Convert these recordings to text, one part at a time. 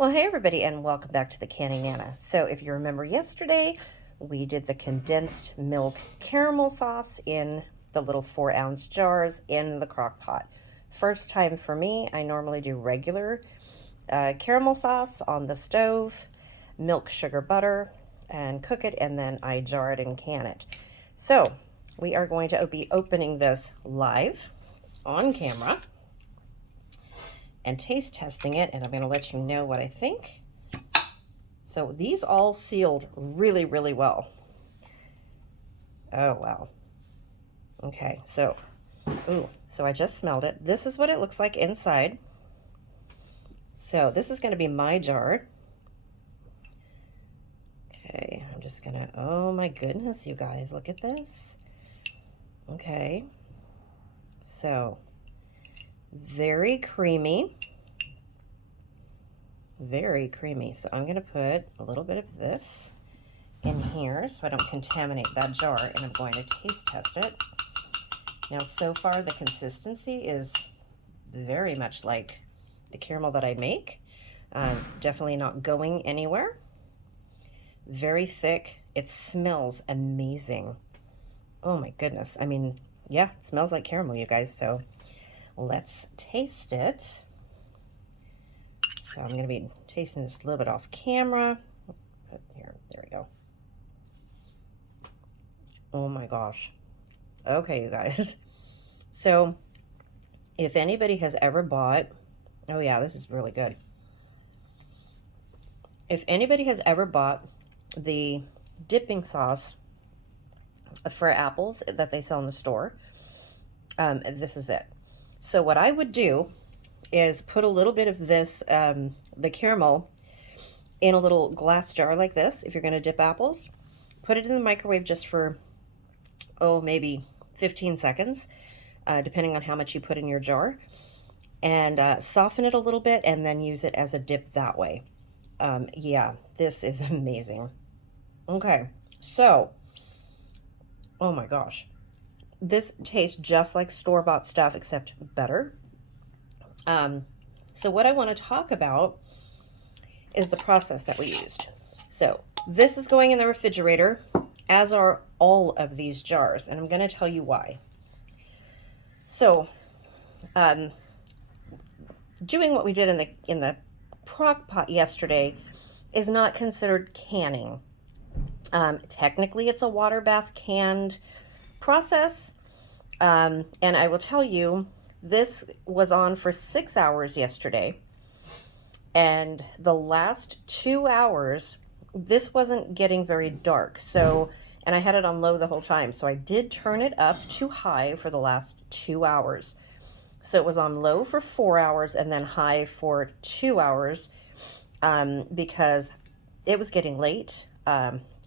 Well, hey everybody, and welcome back to the Canning Nana. So if you remember yesterday, we did the condensed milk caramel sauce in the little 4-ounce jars in the crock pot. First time for me. I normally do regular caramel sauce on the stove, milk, sugar, butter, and cook it, and then I jar it and can it. So we are going to be opening this live on camera and taste testing it, and I'm going to let you know what I think. So these all sealed really, really well. Oh, wow. Okay, so I just smelled it. This is what it looks like inside. So this is going to be my jar. Okay, I'm just going to, oh my goodness, you guys, look at this. Okay, so very creamy. Very creamy. So I'm going to put a little bit of this in here so I don't contaminate that jar, and I'm going to taste test it. Now, so far the consistency is very much like the caramel that I make. Definitely not going anywhere. Very thick. It smells amazing. Oh my goodness. I mean, yeah, it smells like caramel, you guys. So let's taste it. So I'm going to be tasting this a little bit off camera. Put here, there we go. Oh my gosh. Okay, you guys. So if anybody has ever bought, oh yeah, this is really good. If anybody has ever bought the dipping sauce for apples that they sell in the store, this is it. So what I would do is put a little bit of this, the caramel, in a little glass jar like this. If you're going to dip apples, put it in the microwave just for, maybe 15 seconds, depending on how much you put in your jar, and soften it a little bit and then use it as a dip that way. Yeah, this is amazing. Okay, so, oh my gosh. This tastes just like store-bought stuff, except better. So what I want to talk about is the process that we used. So this is going in the refrigerator, as are all of these jars, and I'm going to tell you why. So, doing what we did in the crock pot yesterday is not considered canning. Technically, it's a water bath canned process, and I will tell you, this was on for 6 hours yesterday, and the last 2 hours, this wasn't getting very dark. So, and I had it on low the whole time. So I did turn it up to high for the last 2 hours. So it was on low for 4 hours and then high for 2 hours, because it was getting late.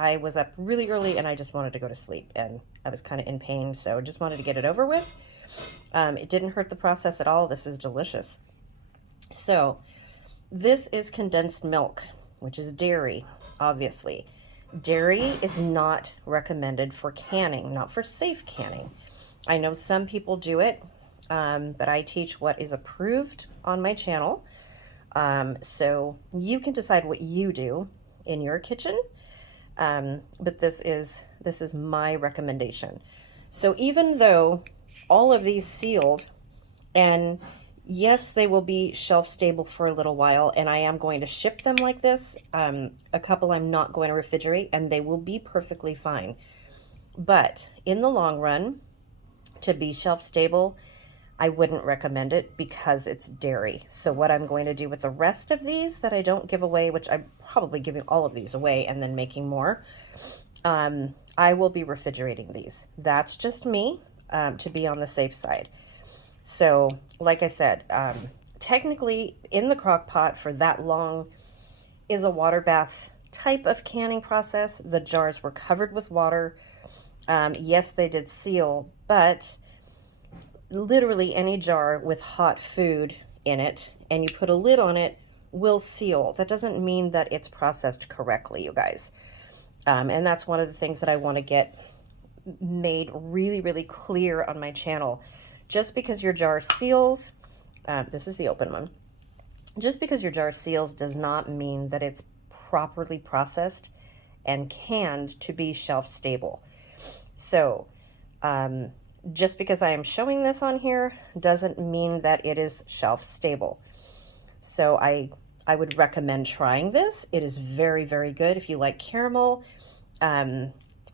I was up really early and I just wanted to go to sleep, and I was kind of in pain. So just wanted to get it over with. It didn't hurt the process at all. This is delicious. So this is condensed milk, which is dairy, obviously. Dairy is not recommended for canning, not for safe canning. I know some people do it, but I teach what is approved on my channel. So you can decide what you do in your kitchen. But this is my recommendation. So even though all of these sealed, and yes, they will be shelf stable for a little while, and I am going to ship them like this. A couple I'm not going to refrigerate, and they will be perfectly fine. But in the long run, to be shelf stable, I wouldn't recommend it because it's dairy. So what I'm going to do with the rest of these that I don't give away, which I'm probably giving all of these away and then making more, I will be refrigerating these. That's just me, to be on the safe side. So like I said, technically in the crock pot for that long is a water bath type of canning process. The jars were covered with water. Yes, they did seal, but literally any jar with hot food in it and you put a lid on it will seal. That doesn't mean that it's processed correctly, you guys. And that's one of the things that I want to get made really, really clear on my channel. Just because your jar seals, this is the open one. Just because your jar seals does not mean that it's properly processed and canned to be shelf stable. So, just because I am showing this on here doesn't mean that it is shelf stable. So I would recommend trying this. It is very, very good if you like caramel,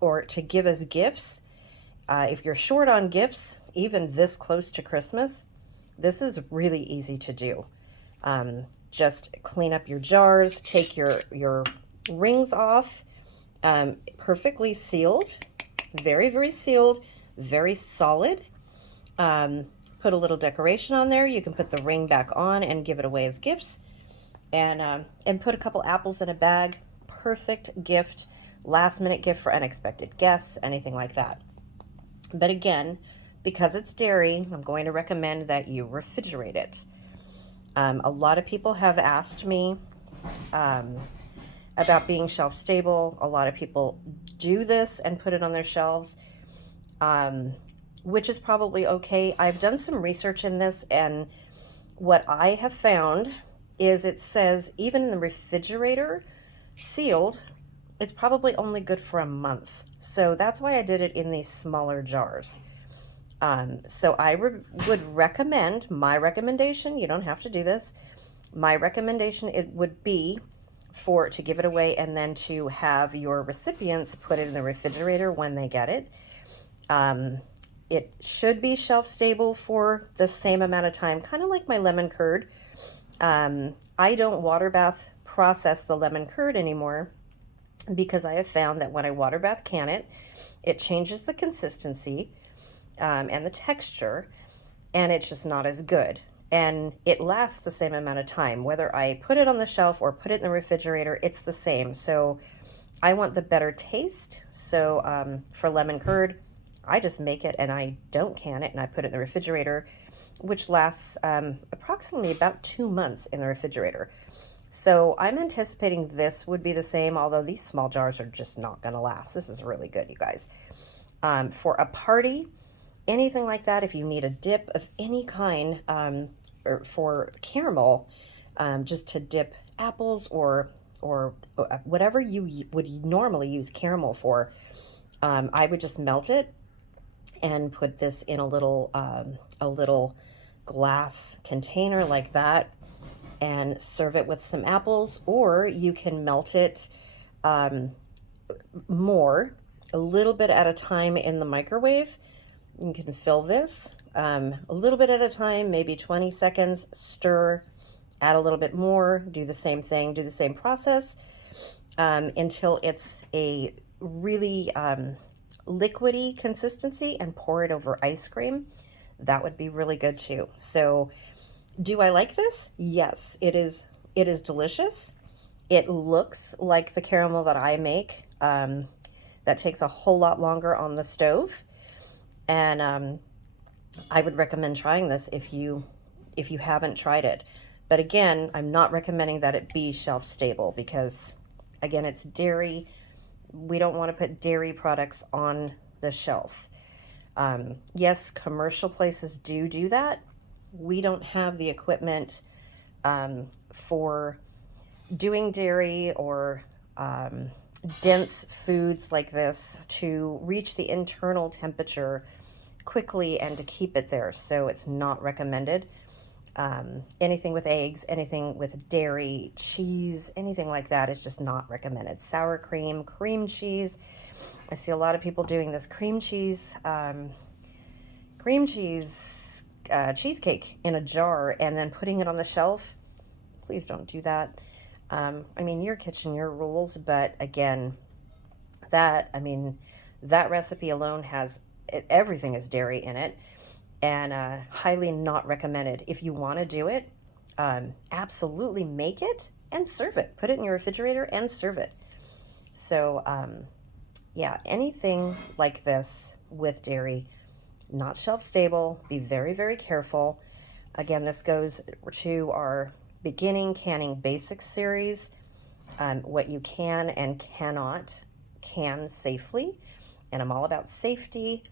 or to give as gifts. If you're short on gifts, even this close to Christmas, this is really easy to do. Just clean up your jars, take your rings off, perfectly sealed, very, very sealed, very solid. Put a little decoration on there. You can put the ring back on and give it away as gifts. And put a couple apples in a bag. Perfect gift, last minute gift for unexpected guests, anything like that. But again, because it's dairy, I'm going to recommend that you refrigerate it. A lot of people have asked me about being shelf stable. A lot of people do this and put it on their shelves, which is probably okay. I've done some research in this, and what I have found is it says even in the refrigerator, sealed, it's probably only good for a month. So that's why I did it in these smaller jars. So I would recommend, my recommendation, you don't have to do this, my recommendation, it would be to give it away and then to have your recipients put it in the refrigerator when they get it. It should be shelf stable for the same amount of time, kind of like my lemon curd. I don't water bath process the lemon curd anymore because I have found that when I water bath can it, it changes the consistency and the texture, and it's just not as good. And it lasts the same amount of time. Whether I put it on the shelf or put it in the refrigerator, it's the same. So I want the better taste. So for lemon curd, I just make it and I don't can it and I put it in the refrigerator, which lasts approximately about 2 months in the refrigerator. So I'm anticipating this would be the same, although these small jars are just not going to last. This is really good, you guys. For a party, anything like that, if you need a dip of any kind, or for caramel, just to dip apples or whatever you would normally use caramel for, I would just melt it and put this in a little glass container like that and serve it with some apples, or you can melt it a little bit at a time in the microwave. You can fill this a little bit at a time, maybe 20 seconds, stir, add a little bit more, do the same thing, do the same process until it's a really liquidy consistency, and pour it over ice cream. That would be really good too. So do I like this? Yes, it is delicious. It looks like the caramel that I make. That takes a whole lot longer on the stove. And I would recommend trying this if you haven't tried it. But again, I'm not recommending that it be shelf stable because, again, it's dairy. We don't want to put dairy products on the shelf. Yes, commercial places do that. We don't have the equipment for doing dairy or dense foods like this to reach the internal temperature quickly and to keep it there. So it's not recommended. Anything with eggs, anything with dairy, cheese, anything like that is just not recommended. Sour cream, cream cheese. I see a lot of people doing this cream cheese cheesecake in a jar and then putting it on the shelf. Please don't do that. I mean, your kitchen, your rules, but again, that recipe alone has everything is dairy in it, and highly not recommended. If you want to do it, absolutely make it and serve it. Put it in your refrigerator and serve it. So yeah, anything like this with dairy, not shelf stable. Be very, very careful. Again, this goes to our beginning canning basics series, what you can and cannot can safely. And I'm all about safety.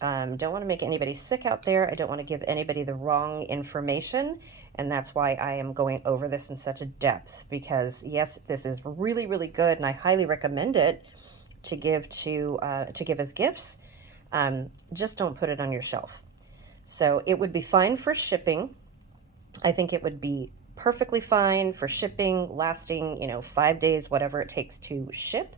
Don't want to make anybody sick out there. I don't want to give anybody the wrong information. And that's why I am going over this in such a depth, because yes, this is really, really good, and I highly recommend it to give as gifts. Just don't put it on your shelf. So it would be fine for shipping. I think it would be perfectly fine for shipping, lasting, 5 days, whatever it takes to ship.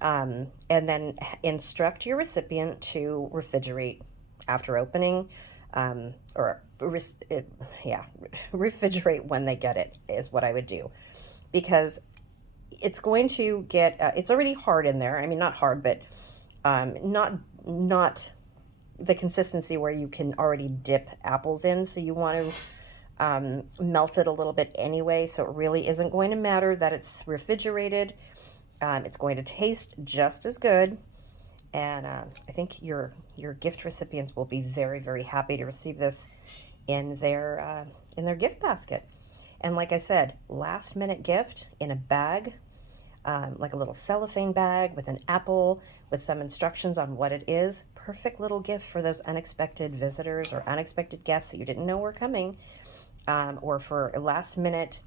And then instruct your recipient to refrigerate after opening, refrigerate when they get it is what I would do, because it's going to get, it's already hard in there. I mean, not hard, but not the consistency where you can already dip apples in. So you want to melt it a little bit anyway. So it really isn't going to matter that it's refrigerated. It's going to taste just as good. And I think your gift recipients will be very, very happy to receive this in their gift basket. And like I said, last minute gift in a bag, like a little cellophane bag with an apple with some instructions on what it is. Perfect little gift for those unexpected visitors or unexpected guests that you didn't know were coming, or for a last minute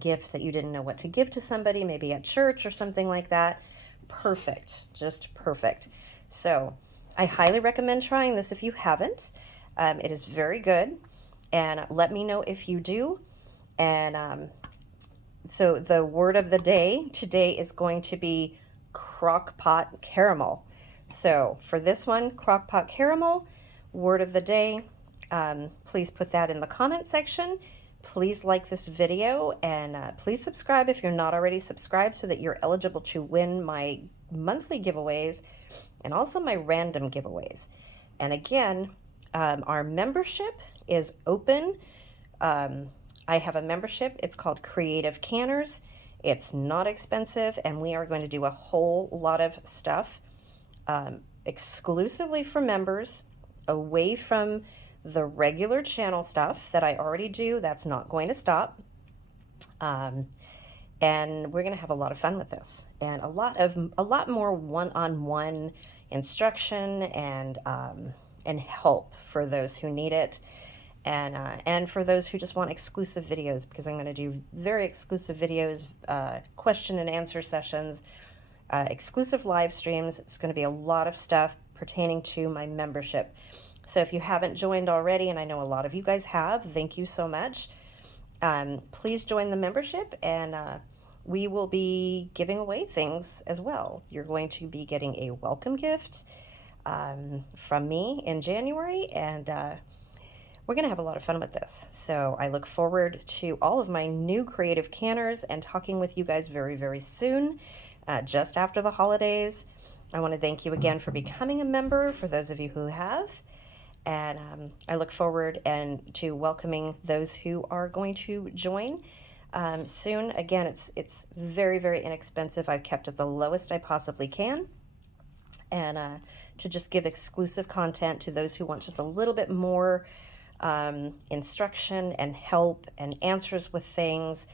gift that you didn't know what to give to somebody, maybe at church or something like that. Perfect, just perfect. So I highly recommend trying this if you haven't. It is very good, and let me know if you do. And so the word of the day today is going to be Crockpot caramel. So for this one, Crockpot caramel, word of the day, please put that in the comment section. Please like this video, and please subscribe if you're not already subscribed, so that you're eligible to win my monthly giveaways and also my random giveaways. And again, our membership is open. I have a membership. It's called Creative Canners. It's not expensive, and we are going to do a whole lot of stuff exclusively for members, away from the regular channel stuff that I already do. That's not going to stop. And we're going to have a lot of fun with this, and a lot more one-on-one instruction and help for those who need it, and for those who just want exclusive videos, because I'm going to do very exclusive videos, question and answer sessions, exclusive live streams. It's going to be a lot of stuff pertaining to my membership. So if you haven't joined already, and I know a lot of you guys have, thank you so much. Please join the membership, and we will be giving away things as well. You're going to be getting a welcome gift from me in January, and we're going to have a lot of fun with this. So I look forward to all of my new creative canners and talking with you guys very, very soon, just after the holidays. I want to thank you again for becoming a member, for those of you who have. And I look forward to welcoming those who are going to join soon. Again, it's very, very inexpensive. I've kept it the lowest I possibly can. And to just give exclusive content to those who want just a little bit more instruction and help and answers with things.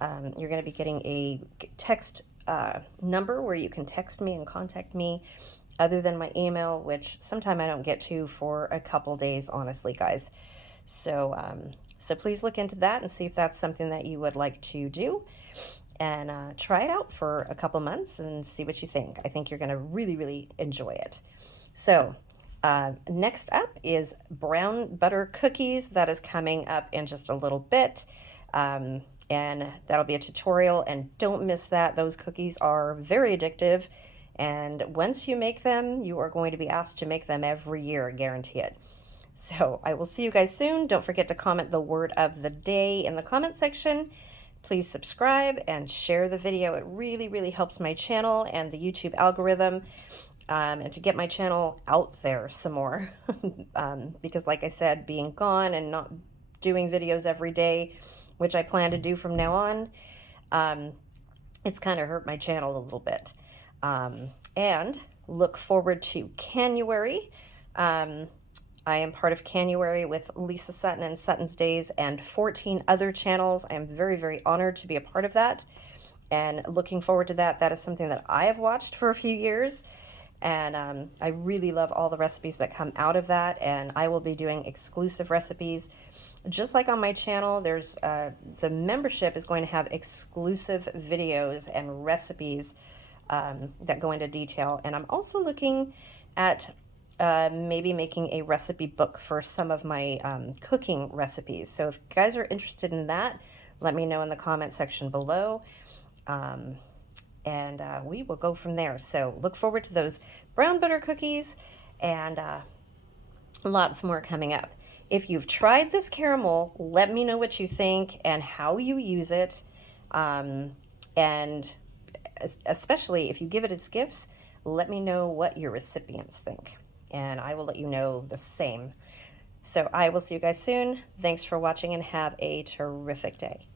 You're going to be getting a text number where you can text me and contact me, other than my email, which sometime I don't get to for a couple days, honestly, guys. So so please look into that and see if that's something that you would like to do, and try it out for a couple months and see what you think. I think you're going to really, really enjoy it. So next up is brown butter cookies. That is coming up in just a little bit. And that'll be a tutorial, and don't miss that. Those cookies are very addictive. And once you make them, you are going to be asked to make them every year, I guarantee it. So I will see you guys soon. Don't forget to comment the word of the day in the comment section. Please subscribe and share the video. It really, really helps my channel and the YouTube algorithm, and to get my channel out there some more. Because like I said, being gone and not doing videos every day, which I plan to do from now on, it's kind of hurt my channel a little bit. And look forward to Canuary. I am part of Canuary with Lisa Sutton and Sutton's Days and 14 other channels. I am very, very honored to be a part of that, and looking forward to that. That is something that I have watched for a few years, and I really love all the recipes that come out of that, and I will be doing exclusive recipes Just like on my channel, there's the membership is going to have exclusive videos and recipes that go into detail. And I'm also looking at maybe making a recipe book for some of my cooking recipes. So if you guys are interested in that, let me know in the comment section below. And we will go from there. So look forward to those brown butter cookies and lots more coming up. If you've tried this caramel, let me know what you think and how you use it. And especially if you give it as gifts, let me know what your recipients think. And I will let you know the same. So I will see you guys soon. Thanks for watching and have a terrific day.